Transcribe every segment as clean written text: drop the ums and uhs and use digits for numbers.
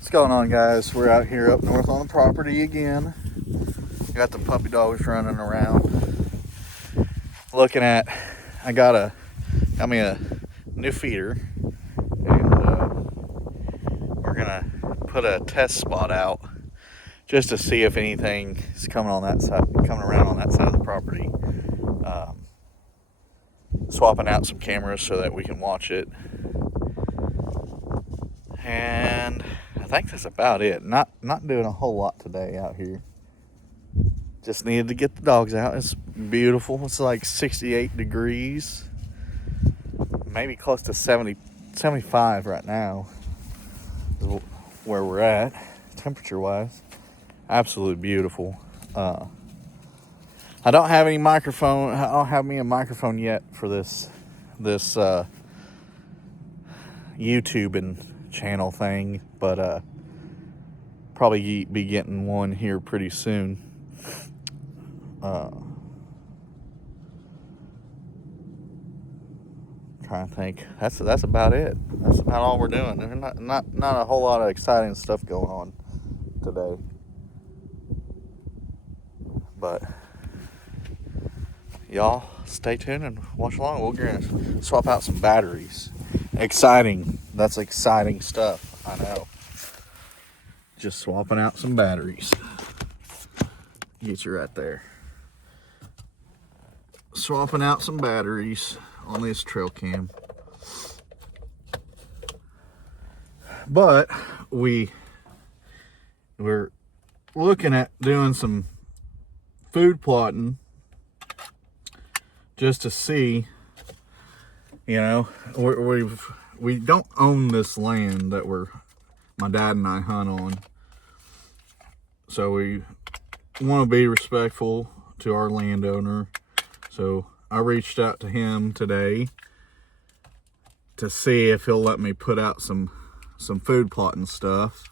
What's going on, guys? We're out here up north on the property again. Got the puppy dogs running around. I got me a new feeder, and we're gonna put a test spot out just to see if anything is coming around on that side of the property. Swapping out some cameras so that we can watch it, and I think that's about it. Not doing a whole lot today out here. Just needed to get the dogs out. It's beautiful. It's like 68 degrees, maybe close to 70, 75 right now is where we're at, temperature-wise. Absolutely beautiful. I don't have any microphone. I don't have me a microphone yet for this YouTube and channel thing, but probably be getting one here pretty soon. Trying to think. That's about it. That's about all we're doing. There's not a whole lot of exciting stuff going on today. But y'all stay tuned and watch along. We're gonna swap out some batteries. Exciting. That's exciting stuff. I know. Just swapping out some batteries. Get you right there. Swapping out some batteries on this trail cam. But we're looking at doing some food plotting just to see, we don't own this land that my dad and I hunt on, so we want to be respectful to our landowner. So I reached out to him today to see if he'll let me put out some food plotting stuff.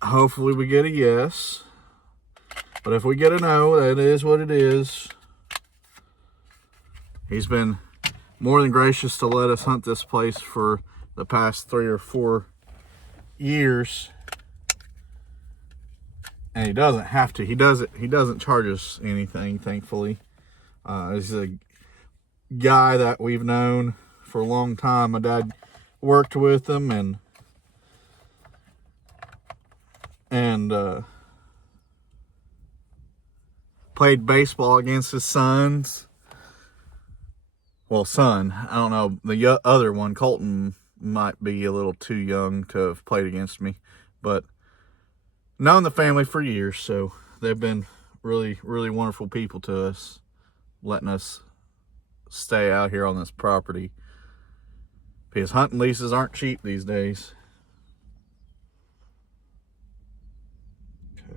Hopefully we get a yes, but if we get a no, that is what it is. He's been more than gracious to let us hunt this place for the past 3 or 4 years. And he doesn't have to. He doesn't charge us anything, thankfully. He's a guy that we've known for a long time. My dad worked with him and played baseball against his sons. Well, son, I don't know. The other one, Colton, might be a little too young to have played against me, but known the family for years, so they've been really, really wonderful people to us, letting us stay out here on this property, because hunting leases aren't cheap these days.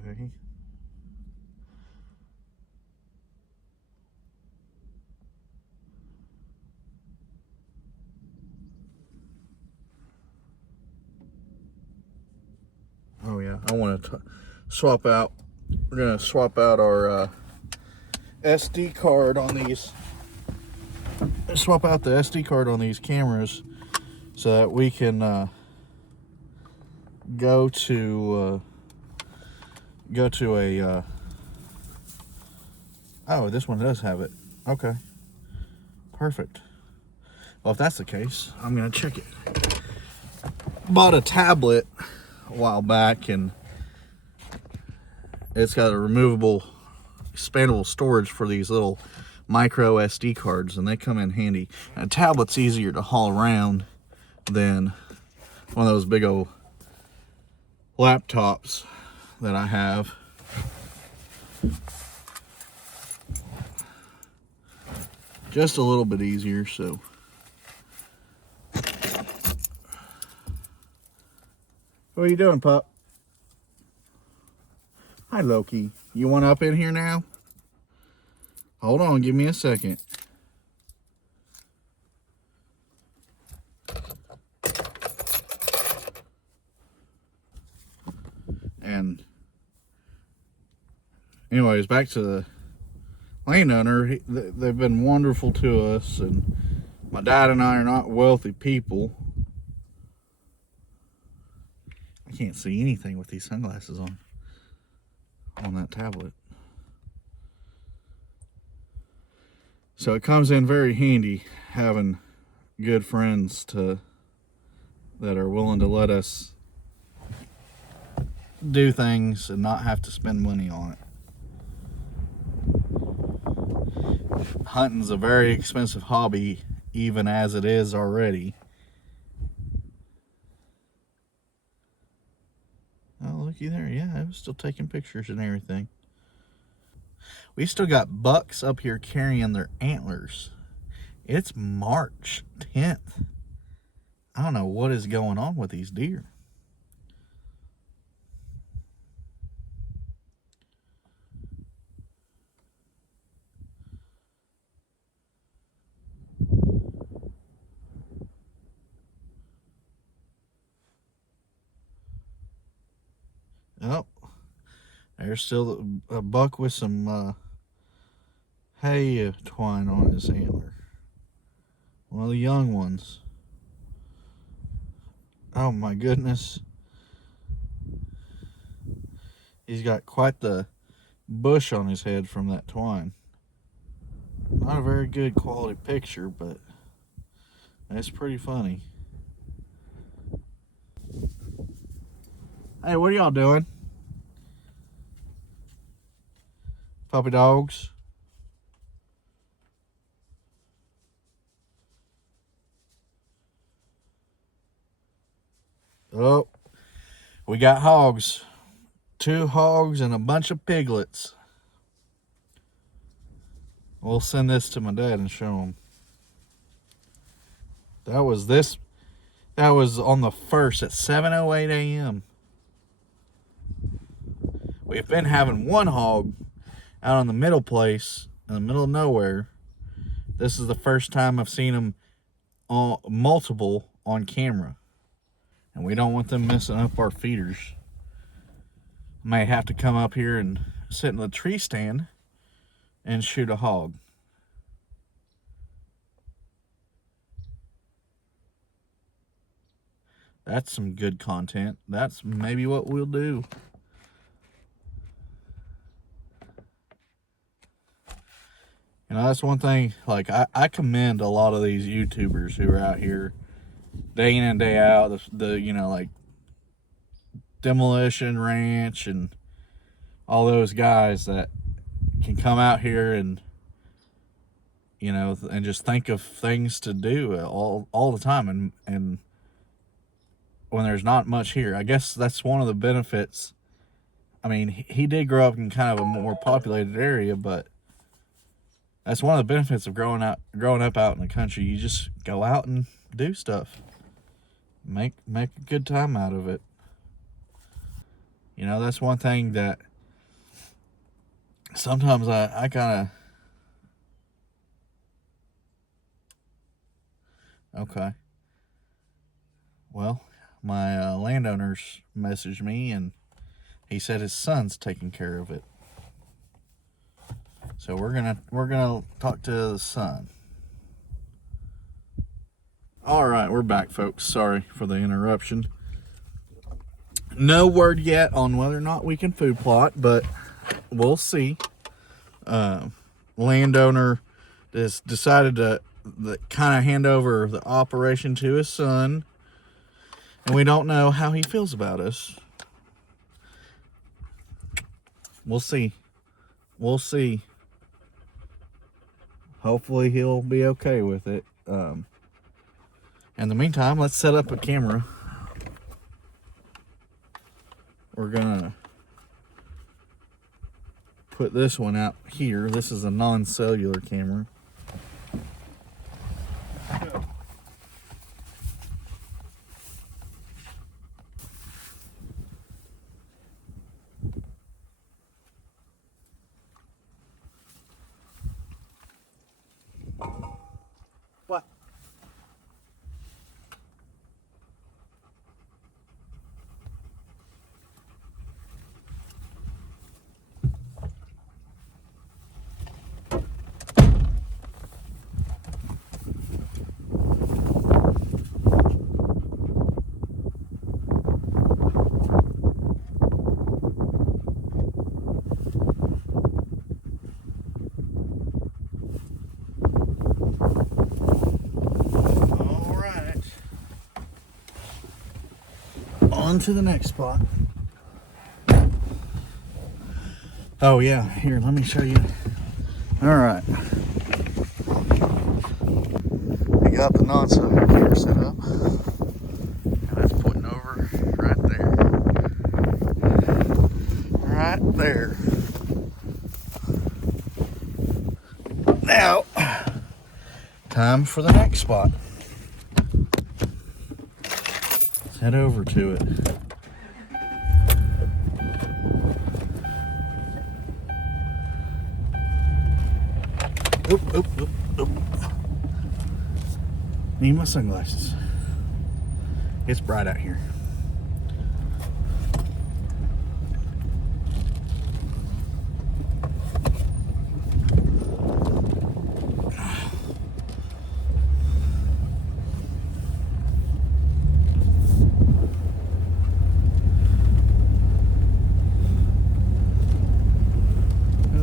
Okay. Oh yeah, I want to swap out. We're gonna swap out our SD card on these. Swap out the SD card on these cameras so that we can go to a. Oh, this one does have it. Okay, perfect. Well, if that's the case, I'm gonna check it. Bought a tablet a while back, and it's got a removable, expandable storage for these little micro SD cards, and they come in handy. And a tablet's easier to haul around than one of those big old laptops that I have. Just a little bit easier, so. What are you doing, pup? Hi, Loki. You want up in here now? Hold on, give me a second. And anyways, back to the landowner. They've been wonderful to us, and my dad and I are not wealthy people, I can't see anything with these sunglasses on that tablet. So it comes in very handy having good friends that are willing to let us do things and not have to spend money on it. Hunting's a very expensive hobby, even as it is already. Oh, looky there. Yeah, I was still taking pictures and everything. We still got bucks up here carrying their antlers. It's March 10th. I don't know what is going on with these deer. Oh, there's still a buck with some hay twine on his antler. One of the young ones. Oh my goodness. He's got quite the bush on his head from that twine. Not a very good quality picture, but that's pretty funny. Hey, what are y'all doing? Puppy dogs? Oh, we got hogs. 2 hogs and a bunch of piglets. We'll send this to my dad and show him. That was on the 1st at 7:08 a.m. We've been having one hog out on the middle place, in the middle of nowhere. This is the first time I've seen them multiple on camera. And we don't want them messing up our feeders. May have to come up here and sit in the tree stand and shoot a hog. That's some good content. That's maybe what we'll do. You know, that's one thing, like, I commend a lot of these YouTubers who are out here day in and day out, the you know, like, Demolition Ranch and all those guys that can come out here and, you know, and just think of things to do all the time, and when there's not much here. I guess that's one of the benefits. I mean, he did grow up in kind of a more populated area, but that's one of the benefits of growing up out in the country. You just go out and do stuff. Make a good time out of it. You know, that's one thing that sometimes I kind of... Okay. Well, my landowners messaged me, and he said his son's taking care of it. So we're gonna talk to the son. All right, we're back, folks. Sorry for the interruption. No word yet on whether or not we can food plot, but we'll see. Landowner has decided to kind of hand over the operation to his son, and we don't know how he feels about us. We'll see. We'll see. Hopefully he'll be okay with it. In the meantime, let's set up a camera. We're gonna put this one out here. This is a non-cellular camera. What? on to the next spot. Oh yeah, here, let me show you. All right. We got the non-sucker gear set up. And that's pointing over right there. Right there. Now, time for the next spot. Let's head over to it. Oop, oop, oop, oop. Need my sunglasses. It's bright out here.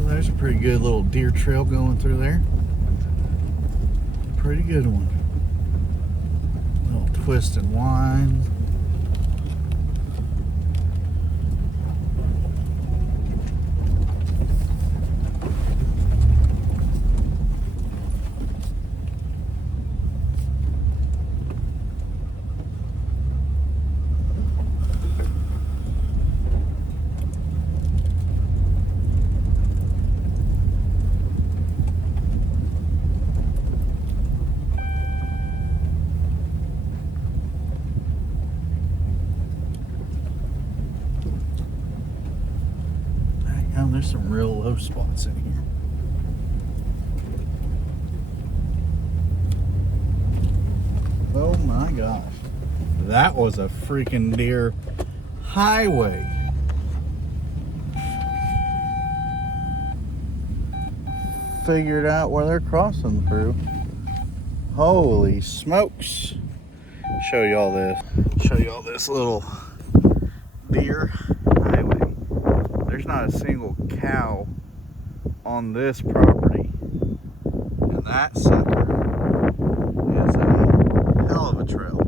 There's a pretty good little deer trail going through there. Pretty good one. Little twist and wind. There's some real low spots in here. Oh my gosh. That was a freaking deer highway. Figured out where they're crossing through. Holy smokes. Show y'all this. Show y'all this little deer highway. There's not a single cow on this property, and that sucker is a hell of a trail.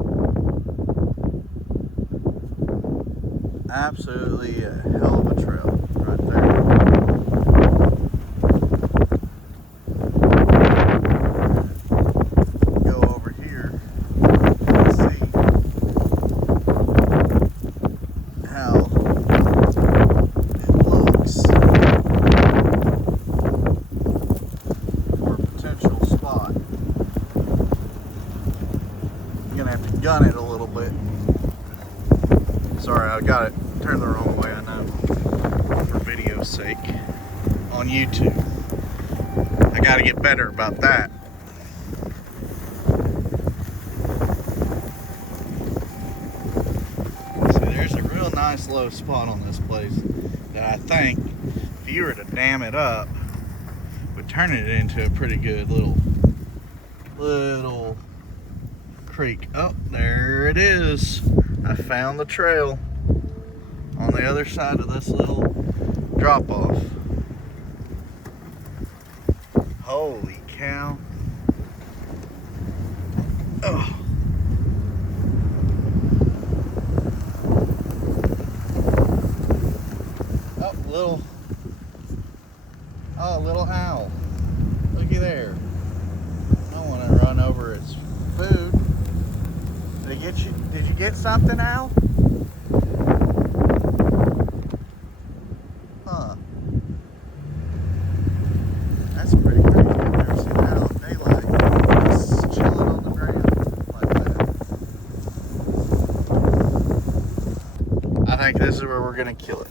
Absolutely a hell of a trail right there. Go over here and see how gun it a little bit. Sorry, I got it turned the wrong way, I know, for video's sake on YouTube. I gotta get better about that. See, there's a real nice low spot on this place that I think if you were to dam it up would turn it into a pretty good little creek. Oh, there it is. I found the trail on the other side of this little drop off. Holy cow. Oh. Little owl. Looky there. I want to run over its food. Did you get something, Al? Huh. That's pretty crazy. I've never seen an owl in daylight just chilling on the ground like that. I think this is where we're gonna kill it.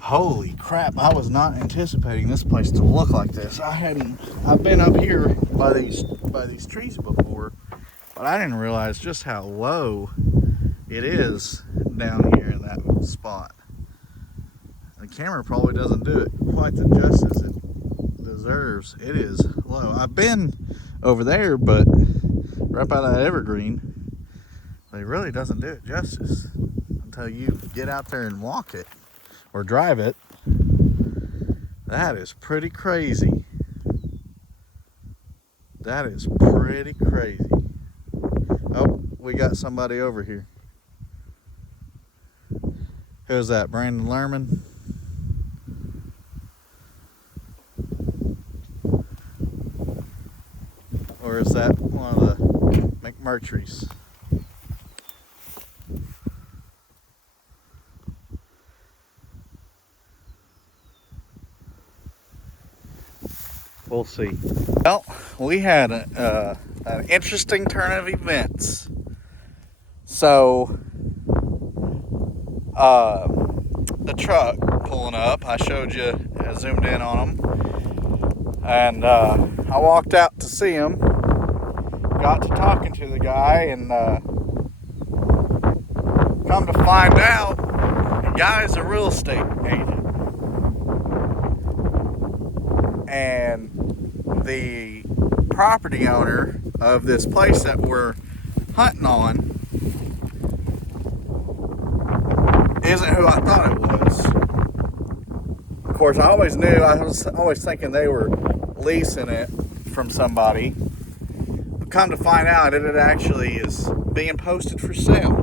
Holy crap, I was not anticipating this place to look like this. I've been up here by these trees before, but I didn't realize just how low it is down here in that spot. The camera probably doesn't do it quite the justice it deserves. It is low. I've been over there, but right by that evergreen, but it really doesn't do it justice until you get out there and walk it. Or drive it. That is pretty crazy. That is pretty crazy. Oh, we got somebody over here. Who's that, Brandon Lerman? Or is that one of the McMurtry's? We'll see. Well, we had an interesting turn of events. So, the truck pulling up, I showed you, I zoomed in on them, and I walked out to see him, got to talking to the guy, and come to find out, the guy's a real estate agent. And the property owner of this place that we're hunting on isn't who I thought it was. Of course, I always knew, I was always thinking they were leasing it from somebody. But come to find out, it actually is being posted for sale.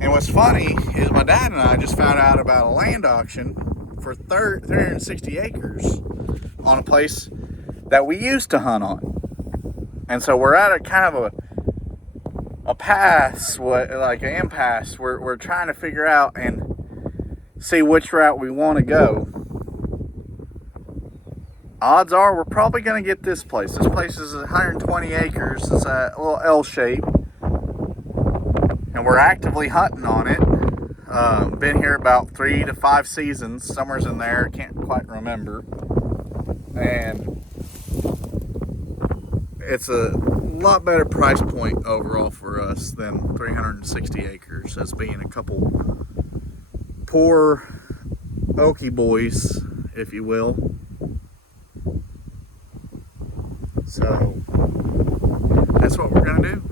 And what's funny is my dad and I just found out about a land auction for 360 acres on a place that we used to hunt on. And so we're at a kind of a pass, like an impasse. We're trying to figure out and see which route we want to go. Odds are we're probably going to get this place. This place is 120 acres. It's a little L shape. And we're actively hunting on it. Been here about 3 to 5 seasons, somewhere's in there, can't quite remember. And it's a lot better price point overall for us than 360 acres, as being a couple poor Okie boys, if you will. So that's what we're gonna do.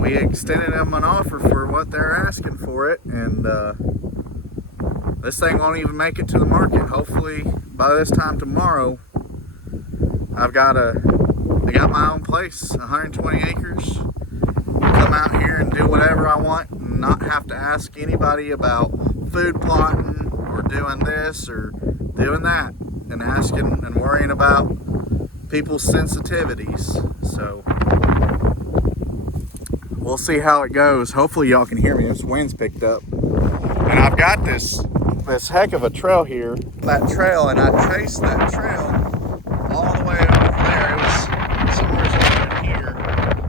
We extended them an offer for what they're asking for it, and this thing won't even make it to the market. Hopefully by this time tomorrow, I got my own place, 120 acres. Come out here and do whatever I want and not have to ask anybody about food plotting or doing this or doing that, and asking and worrying about people's sensitivities. So we'll see how it goes. Hopefully y'all can hear me. This wind's picked up. And I've got this heck of a trail here. That trail, and I traced that trail all the way over there. It was somewhere over here.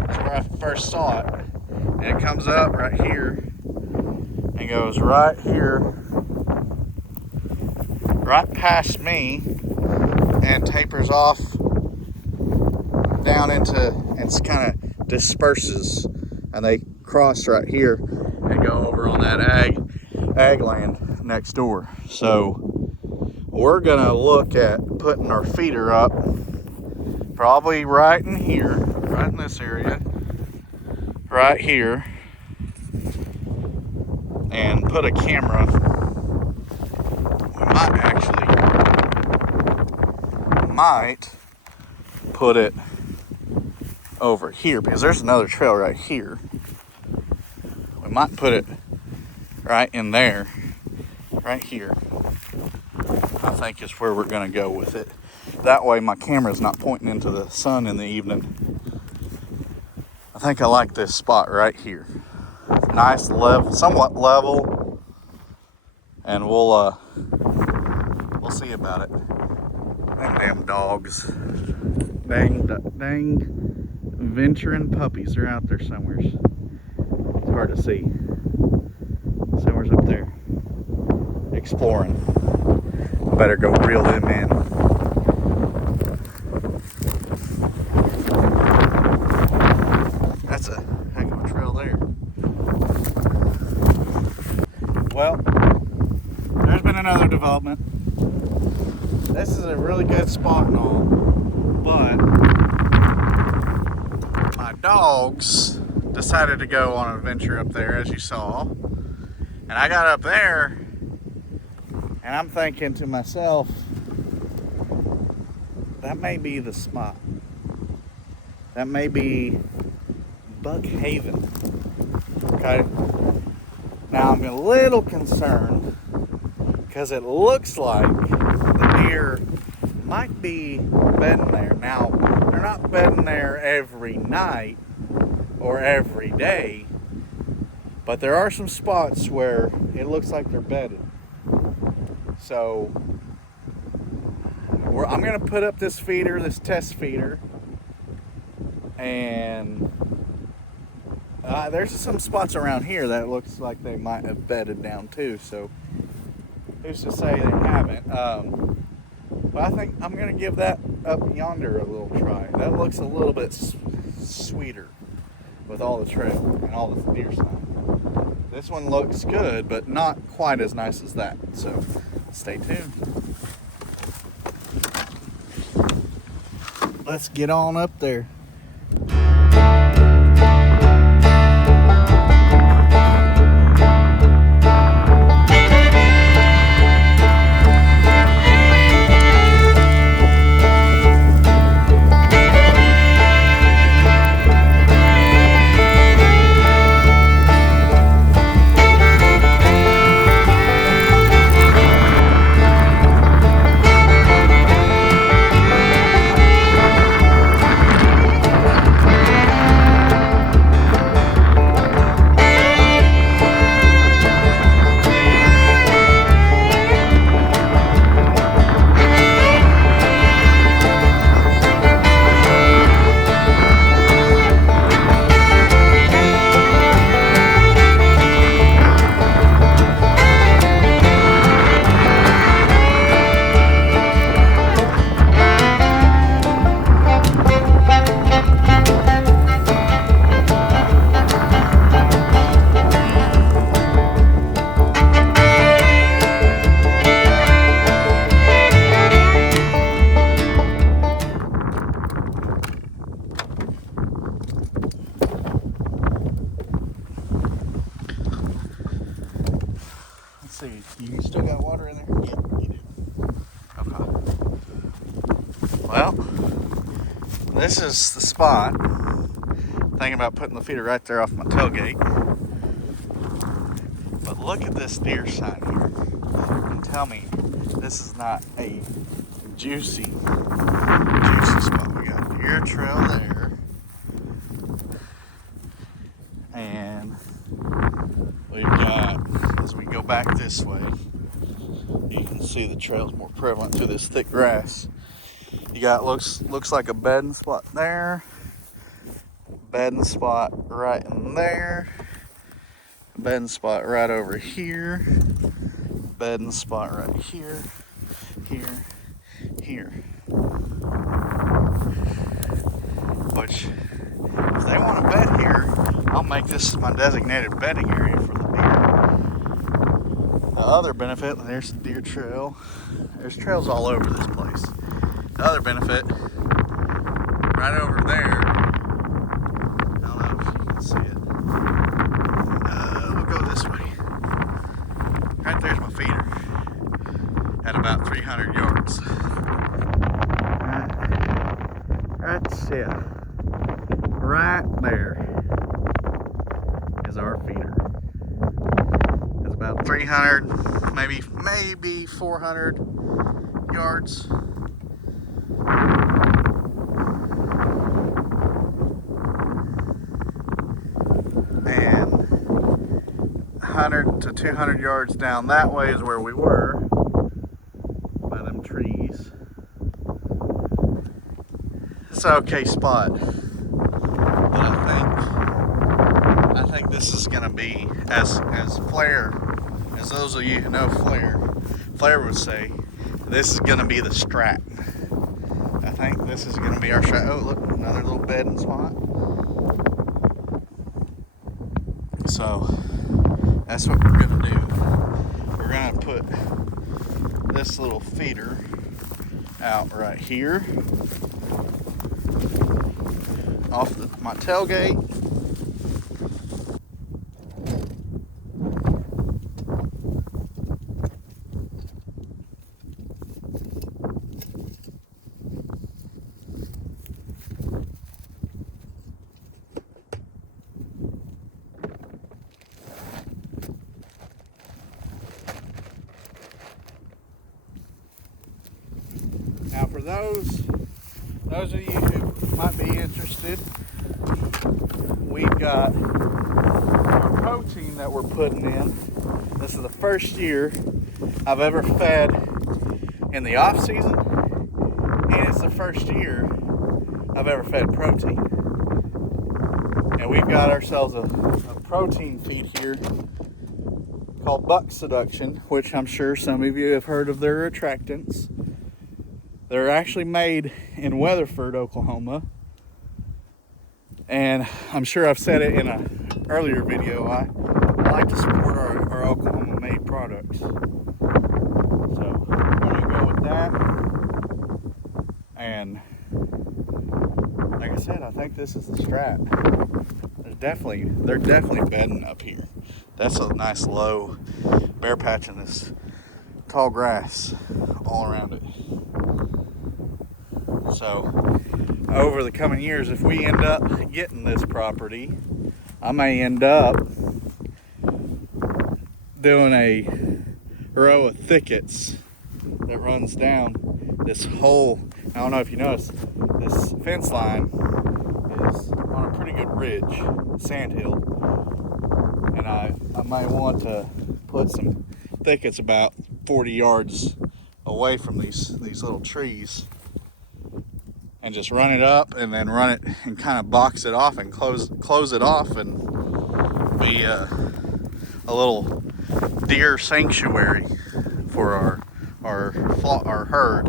That's where I first saw it. And it comes up right here and goes right here, right past me, and tapers off down into, and it's kind of disperses. And they cross right here and go over on that ag land next door. So we're gonna look at putting our feeder up probably right in here, right in this area, right here, and put a camera. We might put it over here, because there's another trail right here. We might put it right in there, right here. I think is where we're gonna go with it. That way my camera's not pointing into the sun in the evening. I think I like this spot right here. Nice level, somewhat level, and we'll see about it. Them damn dogs. Dang venturing puppies are out there somewhere. It's hard to see. Somewhere's up there. Exploring. I better go reel them in. That's a heck of a trail there. Well, there's been another development. This is a really good spot and all, but my dogs decided to go on an adventure up there, as you saw. And I got up there, and I'm thinking to myself, that may be the spot. That may be Buckhaven. Okay. Now I'm a little concerned because it looks like the deer might be bedding there. Now, they're not bedding there every night or every day, but there are some spots where it looks like they're bedded. So I'm going to put up this feeder, this test feeder, and there's some spots around here that looks like they might have bedded down too. So who's to say they haven't? But I think I'm going to give that up yonder a little try. That looks a little bit sweeter with all the trail and all the deer sign. This one looks good, but not quite as nice as that. So stay tuned. Let's get on up there. See, you still got water in there? Yeah, you do. Okay. Well, this is the spot. Thinking about putting the feeder right there off my tailgate. But look at this deer sign here. And tell me this is not a juicy spot. We got deer trail there. And we've got, as we go back this way, you can see the trail's more prevalent through this thick grass. You got looks like a bedding spot there, bedding spot right in there, bedding spot right over here, bedding spot right here, here. Which, if they want to bed here, I'll make this my designated bedding area for the deer. The other benefit, there's the deer trail. There's trails all over this place. The other benefit, right over there, I don't know if you can see it. We'll go this way. Right there's my feeder at about 300 yards. That's it. Right there is our feeder. It's about 300, maybe 400 yards. And 100 to 200 yards down that way is where we were, by them trees. It's an okay spot, but I think this is going to be, as Flair, as those of you who know Flair would say, this is going to be the strat. I think this is going to be our strat. Oh, look, another little bedding spot. So that's what we're going to do. We're going to put this little feeder out right here off my tailgate. for those of you who might be interested, we've got our protein that we're putting in. This is the first year I've ever fed in the off season, and it's the first year I've ever fed protein. And we've got ourselves a protein feed here called Buck Seduction, which I'm sure some of you have heard of their attractants. They're actually made in Weatherford, Oklahoma. And I'm sure I've said it in an earlier video, I like to support our Oklahoma made products. So we're gonna go with that. And like I said, I think this is the strat. They're definitely bedding up here. That's a nice low bare patch in this tall grass all around it. So over the coming years, if we end up getting this property, I may end up doing a row of thickets that runs down this whole, I don't know if you noticed, this fence line is on a pretty good ridge, sand hill, and I might want to put some thickets about 40 yards away from these little trees and just run it up and then run it and kind of box it off and close it off and be a little deer sanctuary for our herd,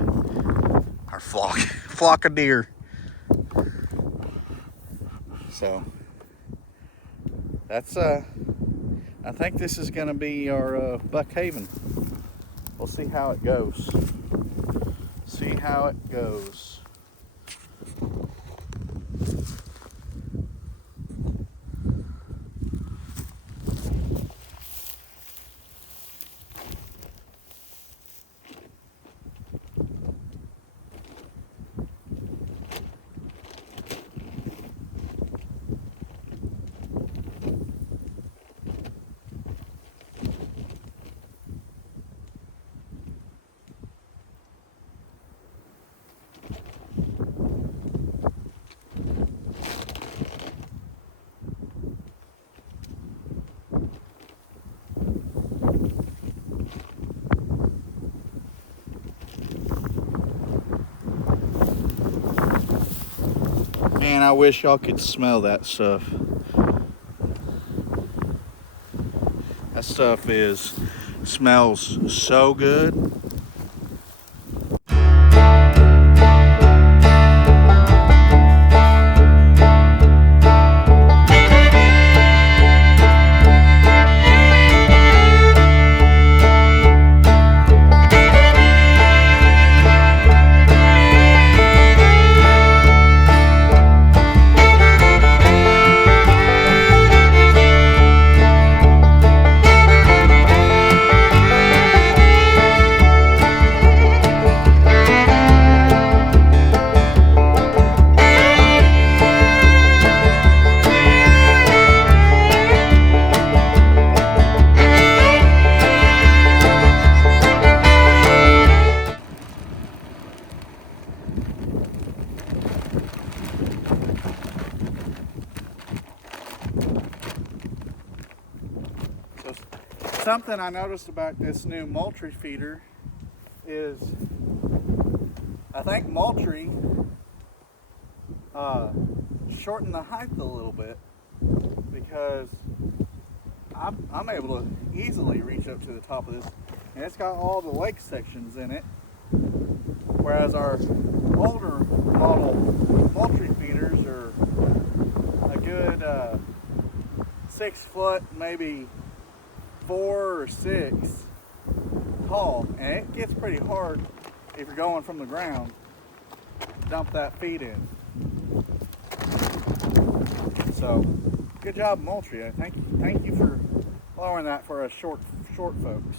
our flock of deer. So that's I think this is gonna be our Buck Haven. We'll see how it goes. See how it goes. Man, I wish y'all could smell that stuff. That stuff smells so good. Something I noticed about this new Moultrie feeder is I think Moultrie shortened the height a little bit, because I'm able to easily reach up to the top of this, and it's got all the lake sections in it, whereas our older model Moultrie feeders are a good 6 foot, maybe 4 or 6 tall, and it gets pretty hard if you're going from the ground to dump that feed in. So good job, Moultrie. Thank you for lowering that for us short folks.